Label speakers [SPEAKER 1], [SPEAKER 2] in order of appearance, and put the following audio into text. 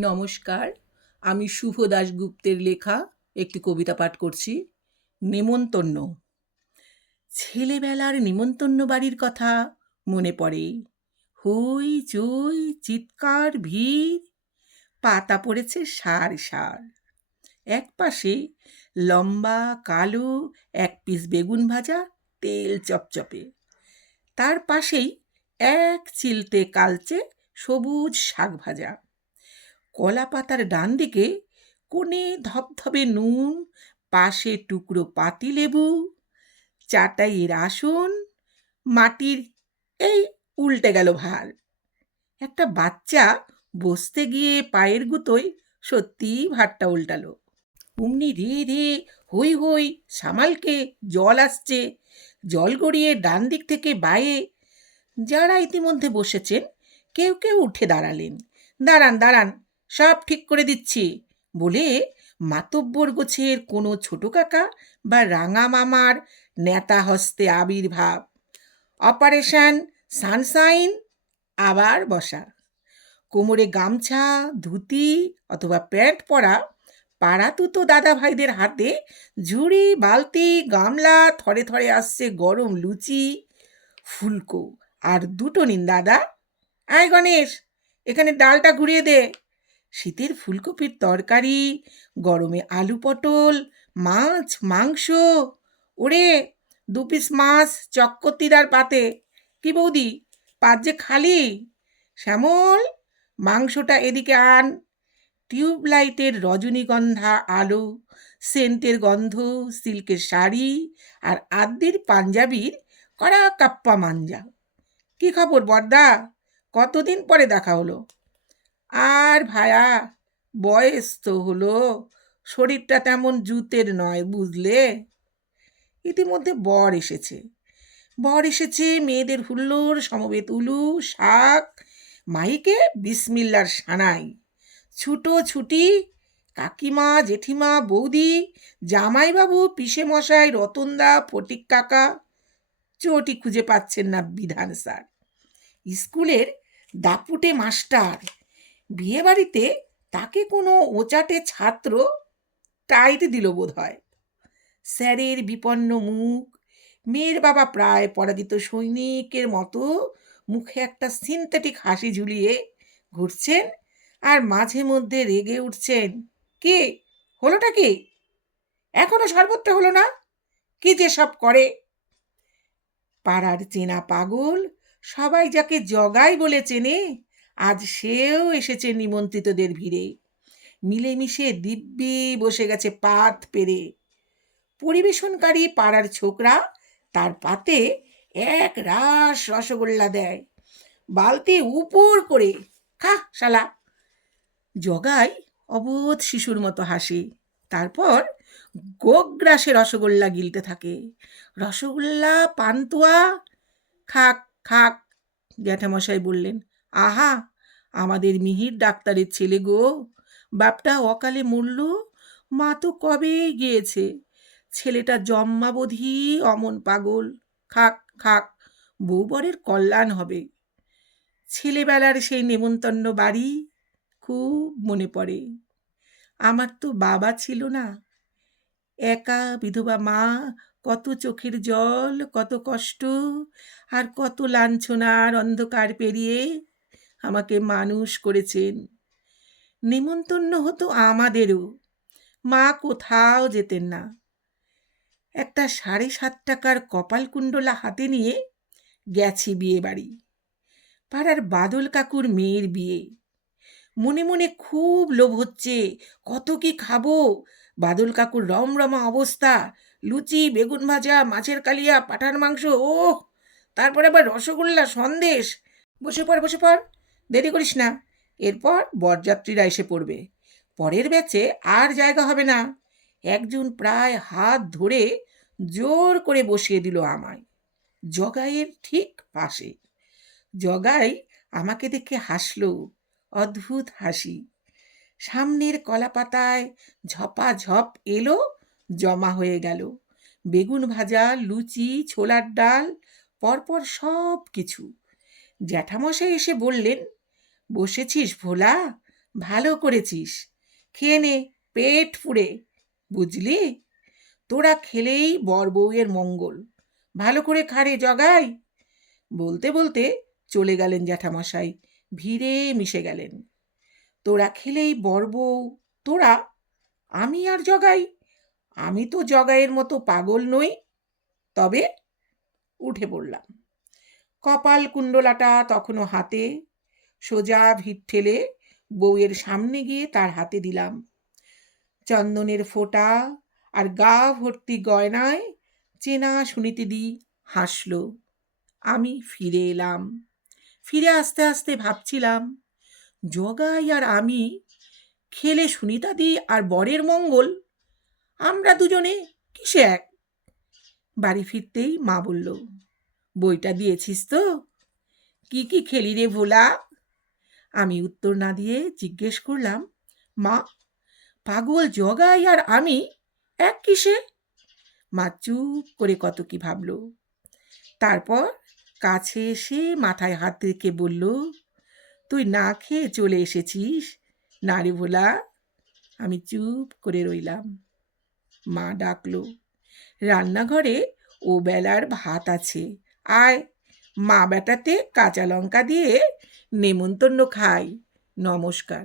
[SPEAKER 1] নমস্কার, আমি শুভ দাশগুপ্তের লেখা একটি কবিতা পাঠ করছি, নেমন্তন্ন। ছেলেবেলার নিমন্তন্ন বাড়ির কথা মনে পড়ে। হই চই চিৎকার ভিড়, পাতা পড়েছে সার সার। এক পাশে লম্বা কালো এক পিস বেগুন ভাজা, তেল চপচপে। তার পাশেই এক চিলতে কালচে সবুজ শাক ভাজা। কলা পাতার ডান দিকে কোণে ধবধবে নুন, পাশে টুকরো পাতিলেবু চাটাইয়ের আসন, মাটির এই উল্টে গেল ভার। একটা বাচ্চা বসতে গিয়ে পায়ের গুতোয় সত্যিই ভাতটা উল্টালো। অমনি রে রে হই হই সামালকে জল আসছে। জল গড়িয়ে ডান দিক থেকে বায়ে যারা ইতিমধ্যে বসেছেন, কেউ কেউ উঠে দাঁড়ালেন। দাঁড়ান দাঁড়ান সব ঠিক করে দিচ্ছি। বলে মাতব্বর গোছের কোনো ছোট কাকা বা রাঙা মামার নেতা হস্তে আবির্ভাব। অপারেশন সানসাইন আবার বসা। কোমরে গামছা, ধুতি অথবা প্যান্ট পরা পাড়াতুতো দাদা ভাইদের হাতে ঝুড়ি, বালতি, গামলা, থরে থরে আসছে গরম লুচি, ফুলকো। আর দুটো নিন দাদা। আয় গণেশ, এখানে ডালটা ঘুরিয়ে দে। শীতের ফুলকপির তরকারি, গরমে আলু পটল, মাছ, মাংস। ওরে, দু পিস মাছ চক্কতিদার পাতে। কি বৌদি, পাত যে খালি? শ্যামল, মাংসটা এদিকে আন। টিউবলাইটের রজনীগন্ধা আলো, সেন্টের গন্ধ, সিল্কের শাড়ি আর আদ্যির পাঞ্জাবির কড়া কাপ্পা মাঞ্জা। কি খবর বর্দা? কতদিন পরে দেখা হলো? আর ভায়া, বয়স তো হলো। শরীরটা তেমন জুতের নয়, বুঝলে? ইতিমধ্যে বর এসেছে। বর এসেছে মেয়েদের হুল্লোড়, সমবেত উলু, শাক, মাইকে বিসমিল্লার সানাই। ছুটো ছুটি, কাকিমা, জেঠিমা, বৌদি, জামাইবাবু পিসে মশাই রতনদা, ফটিক কাকা, চটি খুঁজে পাচ্ছেন না বিধান স্যার। স্কুলের দাপুটে মাস্টার বিয়েবাড়িতে তাকে কোনো ওচাটে ছাত্র টাইট দিল বোধ হয় স্যারের বিপন্ন মুখ, মেয়ের বাবা প্রায় পরাজিত সৈনিকের মতো মুখে একটা সিনথেটিক হাসি ঝুলিয়ে ঘুরছেন আর মাঝে মধ্যে রেগে উঠছেন। কি? হলোটা কি? এখনও শরবতটা হলো না? কি যে সব করে? পাড়ার চেনা পাগল সবাই যাকে জগাই বলে চেনে আজ সেও এসেছে নিমন্ত্রিতদের ভিড়ে। মিলেমিশে দিব্যি বসে গেছে পাত পেরে। পরিবেশনকারী পাড়ার ছোকরা তার পাতে এক রাস রসগোল্লা দেয়। বালতি উপর করে, খা, শালা! জগাই অবোধ শিশুর মতো হাসি। তারপর গোগ্রাসে রসগোল্লা গিলতে থাকে। রসগোল্লা, পান্তুয়া? খাক খাক, জ্যাঠামশাই বললেন। আহা, আমাদের মিহির ডাক্তারের ছেলে গো। বাপটা অকালে মরল। মা তো কবে গিয়েছে? ছেলেটা জম্মাবধি অমন পাগল। খাক খাক বউবরের কল্যাণ হবে। ছেলেবেলার সেই নেমন্তন্ন বাড়ি খুব মনে পড়ে। আমার তো বাবা ছিল না। একা বিধবা মা, কত চোখের জল, কত কষ্ট, আর কত লাঞ্ছনার অন্ধকার পেরিয়ে আমাকে মানুষ করেছেন। নিমন্তন্ন হতো আমাদেরও। মা কোথাও যেতেন না। একটা সাড়ে সাত টাকার কপালকুণ্ডলা হাতে নিয়ে গেছি বিয়ে বাড়ি পাড়ার বাদল কাকুর মেয়ের বিয়ে। মনে মনে খুব লোভ হচ্ছে, কত কি খাব? বাদল কাকুর রমরমা অবস্থা, লুচি, বেগুন ভাজা, মাছের কালিয়া, পাঠার মাংস ও তারপরে আবার রসগোল্লা সন্দেশ। বসে পড় বসে পড়। দেরি করিস না। এরপর বরযাত্রীরা এসে পড়বে। পরের ব্যাচে আর জায়গা হবে না। একজন প্রায় হাত ধরে জোর করে বসিয়ে দিল আমায়। জগাইয়ের ঠিক পাশে। জগাই আমাকে দেখে হাসলো, অদ্ভুত হাসি। সামনের কলাপাতায় ঝপাঝপ এলো, জমা হয়ে গেল। বেগুন ভাজা, লুচি, ছোলার ডাল, পরপর সব কিছু জ্যাঠামশাই এসে বললেন বসেছিস ভোলা? ভালো করেছিস। খেয়ে নে, পেট ফুড়ে বুঝলি? তোরা খেলেই বর বউয়ের মঙ্গল। ভালো করে খারে জগাই। বলতে বলতে চলে গেলেন জ্যাঠামশাই। ভিড়ে মিশে গেলেন। তোরা খেলেই বর বউ, তোরা, আমি আর জগাই। আমি তো জগাইয়ের মতো পাগল নই। তবে উঠে পড়লাম। কপাল কুণ্ডলাটা তখনও হাতে সোজা ভিড় ঠেলে বউয়ের সামনে গিয়ে তার হাতে দিলাম। চন্দনের ফোঁটা আর গা ভর্তি গয়নায় চেনা শুনিতে দি হাসল। আমি ফিরে এলাম। ফিরে আস্তে আস্তে ভাবছিলাম, জগাই আর আমি খেলে সুনিতা দি আর বরের মঙ্গল, আমরা দুজনে কিসে এক? বাড়ি ফিরতেই মা বলল, বইটা দিয়েছিস তো? কি কি খেলি রে ভোলা? আমি উত্তর না দিয়ে জিজ্ঞেস করলাম, মা, পাগল জগাই আর আমি এক কিসে? মা চুপ করে কত কি ভাবল। তারপর কাছে এসে মাথায় হাত রেখে বলল, তুই না খেয়ে চলে এসেছিস? না রে ভোলা। আমি চুপ করে রইলাম। মা ডাকলো, রান্নাঘরে ও বেলার ভাত আছে। আয়, মা বেটাতে কাঁচা লঙ্কা দিয়ে নেমন্তন্ন খাই। নমস্কার।